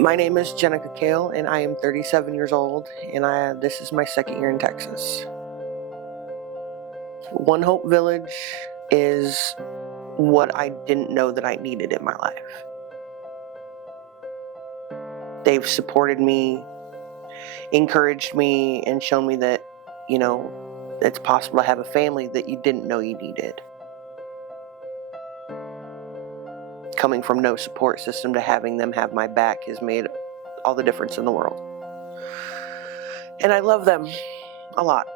My name is Jenica Kale, and I am 37 years old, and this is my second year in Texas. One Hope Village is what I didn't know that I needed in my life. They've supported me, encouraged me, and shown me that, it's possible to have a family that you didn't know you needed. Coming from no support system to having them have my back has made all the difference in the world. And I love them a lot.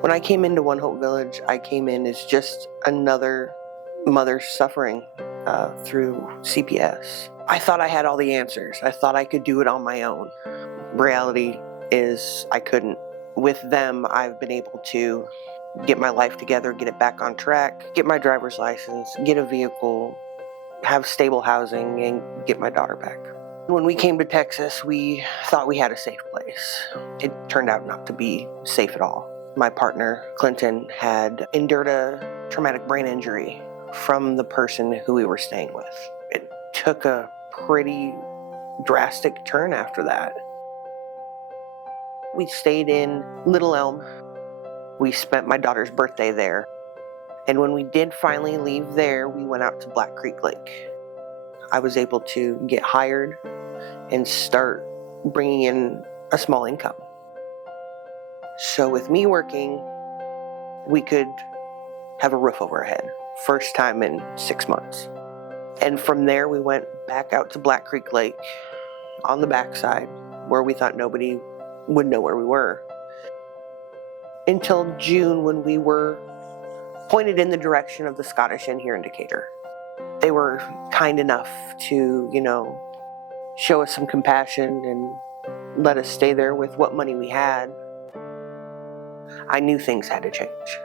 When I came into One Hope Village, I came in as just another mother suffering through CPS. I thought I had all the answers. I thought I could do it on my own. Reality is I couldn't. With them, I've been able to get my life together, get it back on track, get my driver's license, get a vehicle, have stable housing, and get my daughter back. When we came to Texas, we thought we had a safe place. It turned out not to be safe at all. My partner, Clinton, had endured a traumatic brain injury from the person who we were staying with. It took a pretty drastic turn after that. We stayed in Little Elm. We spent my daughter's birthday there. And when we did finally leave there, we went out to Black Creek Lake. I was able to get hired and start bringing in a small income. So with me working, we could have a roof over our head. First time in 6 months. And from there, we went back out to Black Creek Lake on the backside where we thought nobody would know where we were. Until June, when we were pointed in the direction of the Scottish Inn here in Decatur. They were kind enough to, show us some compassion and let us stay there with what money we had. I knew things had to change.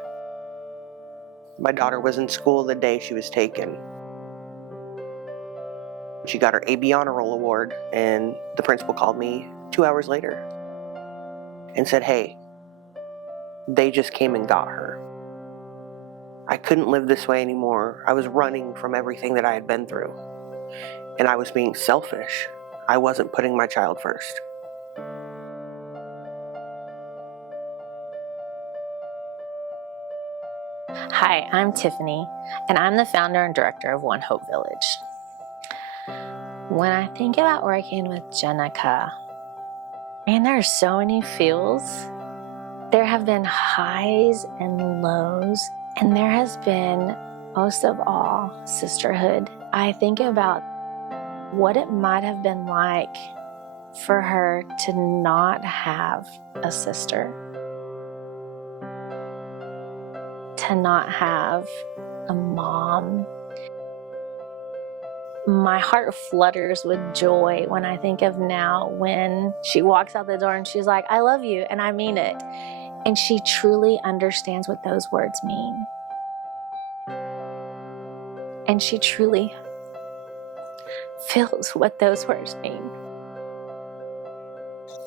My daughter was in school the day she was taken. She got her AB Honor Roll Award, and the principal called me 2 hours later and said, "Hey, they just came and got her." I couldn't live this way anymore. I was running from everything that I had been through. And I was being selfish. I wasn't putting my child first. Hi, I'm Tiffany, and I'm the founder and director of One Hope Village. When I think about working with Jenica, man, there are so many feels. There have been highs and lows, and there has been, most of all, sisterhood. I think about what it might have been like for her to not have a sister, to not have a mom. My heart flutters with joy when I think of now when she walks out the door and she's like, "I love you," and I mean it. And she truly understands what those words mean. And she truly feels what those words mean.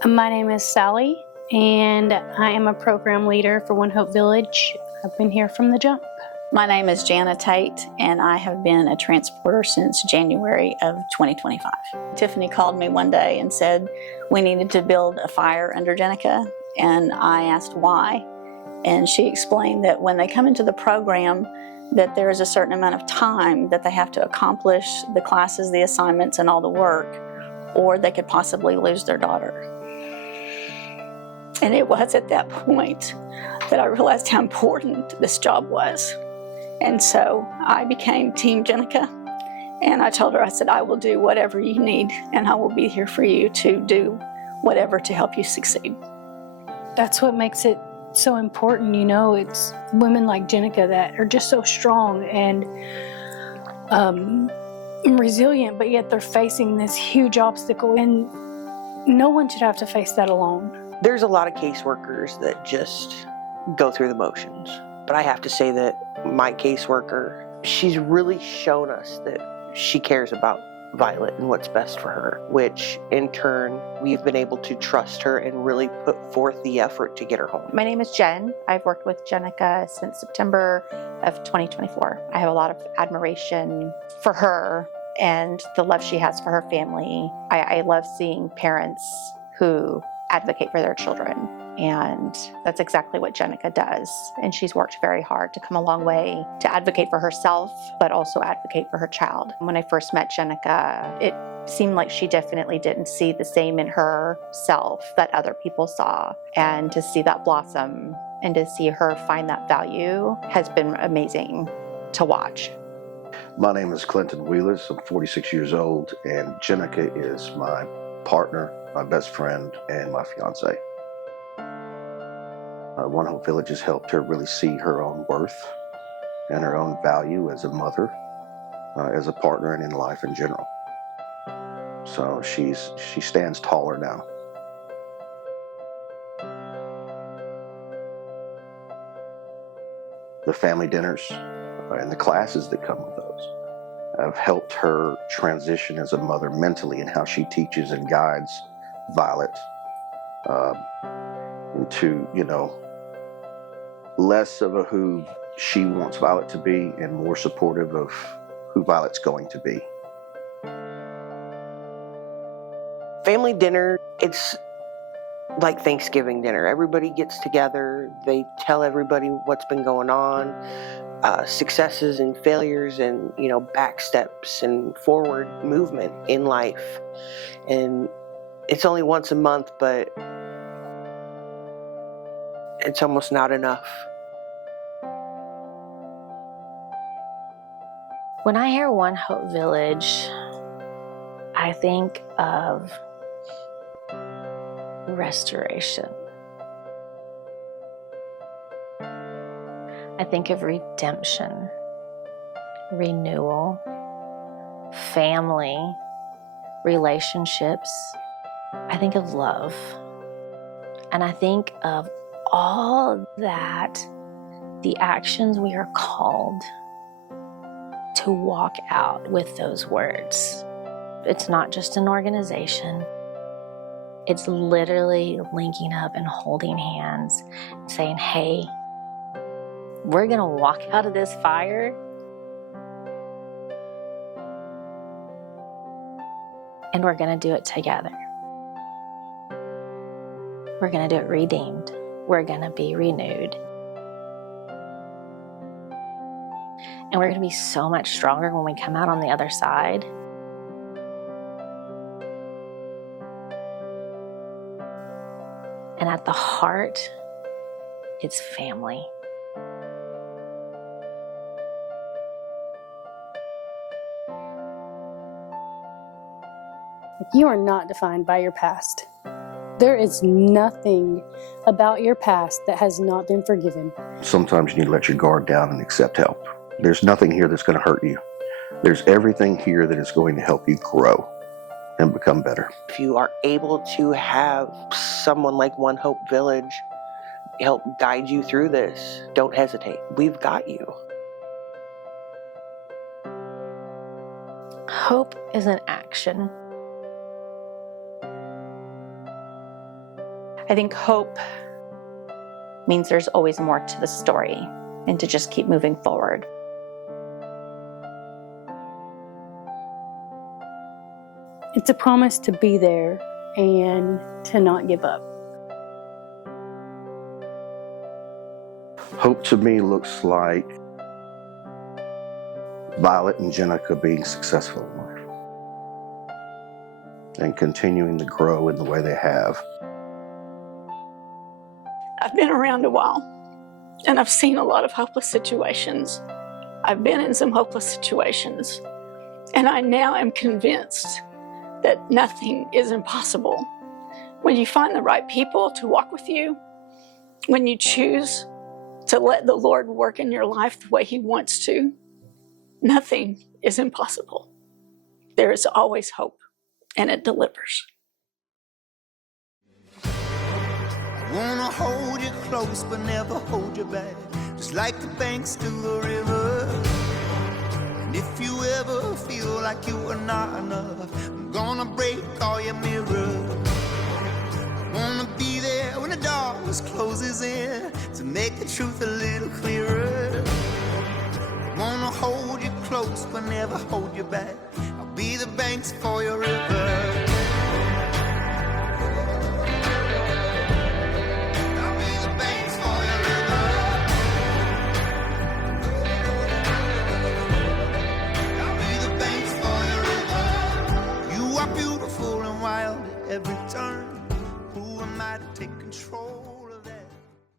My name is Sally, and I am a program leader for One Hope Village. I've been here from the jump. My name is Jana Tate, and I have been a transporter since January of 2025. Tiffany called me one day and said we needed to build a fire under Jenica, and I asked why. And she explained that when they come into the program, that there is a certain amount of time that they have to accomplish the classes, the assignments, and all the work, or they could possibly lose their daughter. And it was at that point that I realized how important this job was. And so I became Team Jenica, and I told her, I said, "I will do whatever you need, and I will be here for you to do whatever to help you succeed." That's what makes it so important, it's women like Jenica that are just so strong and resilient, but yet they're facing this huge obstacle, and no one should have to face that alone. There's a lot of caseworkers that just go through the motions. But I have to say that my caseworker, she's really shown us that she cares about Violet and what's best for her, which in turn, we've been able to trust her and really put forth the effort to get her home. My name is Jen. I've worked with Jenica since September of 2024. I have a lot of admiration for her and the love she has for her family. I love seeing parents who advocate for their children. And that's exactly what Jenica does. And she's worked very hard to come a long way to advocate for herself, but also advocate for her child. When I first met Jenica, it seemed like she definitely didn't see the same in herself that other people saw. And to see that blossom and to see her find that value has been amazing to watch. My name is Clinton Wheelers. I'm 46 years old, and Jenica is my partner, my best friend, and my fiance. One Hope Village has helped her really see her own worth and her own value as a mother, as a partner, and in life in general. So she stands taller now. The family dinners and the classes that come with those have helped her transition as a mother mentally in how she teaches and guides Violet into, less of a who she wants Violet to be and more supportive of who Violet's going to be. Family dinner, it's like Thanksgiving dinner. Everybody gets together, they tell everybody what's been going on, successes and failures and, back steps and forward movement in life. And it's only once a month, but it's almost not enough. When I hear One Hope Village, I think of restoration. I think of redemption, renewal, family, relationships. I think of love. And I think of all that, the actions we are called to walk out with those words. It's not just an organization. It's literally linking up and holding hands and saying, hey, we're gonna walk out of this fire and we're gonna do it together. We're gonna do it redeemed. We're gonna be renewed. And we're gonna be so much stronger when we come out on the other side. And at the heart, it's family. You are not defined by your past. There is nothing about your past that has not been forgiven. Sometimes you need to let your guard down and accept help. There's nothing here that's going to hurt you. There's everything here that is going to help you grow and become better. If you are able to have someone like One Hope Village help guide you through this, don't hesitate. We've got you. Hope is an action. I think hope means there's always more to the story and to just keep moving forward. It's a promise to be there and to not give up. Hope to me looks like Violet and Jenica being successful in life and continuing to grow in the way they have. I've been around a while, and I've seen a lot of hopeless situations. I've been in some hopeless situations, and I now am convinced that nothing is impossible. When you find the right people to walk with you, when you choose to let the Lord work in your life the way He wants to, nothing is impossible. There is always hope, and it delivers. I wanna hold you close but never hold you back, just like the banks to a river. And if you ever feel like you are not enough, I'm gonna break all your mirrors. I wanna be there when the darkness closes in to make the truth a little clearer. I wanna hold you close but never hold you back. I be the banks for your river. I'll be the banks for your river. I'll be the banks for your river. You are beautiful and wild at every turn. Who am I to take control?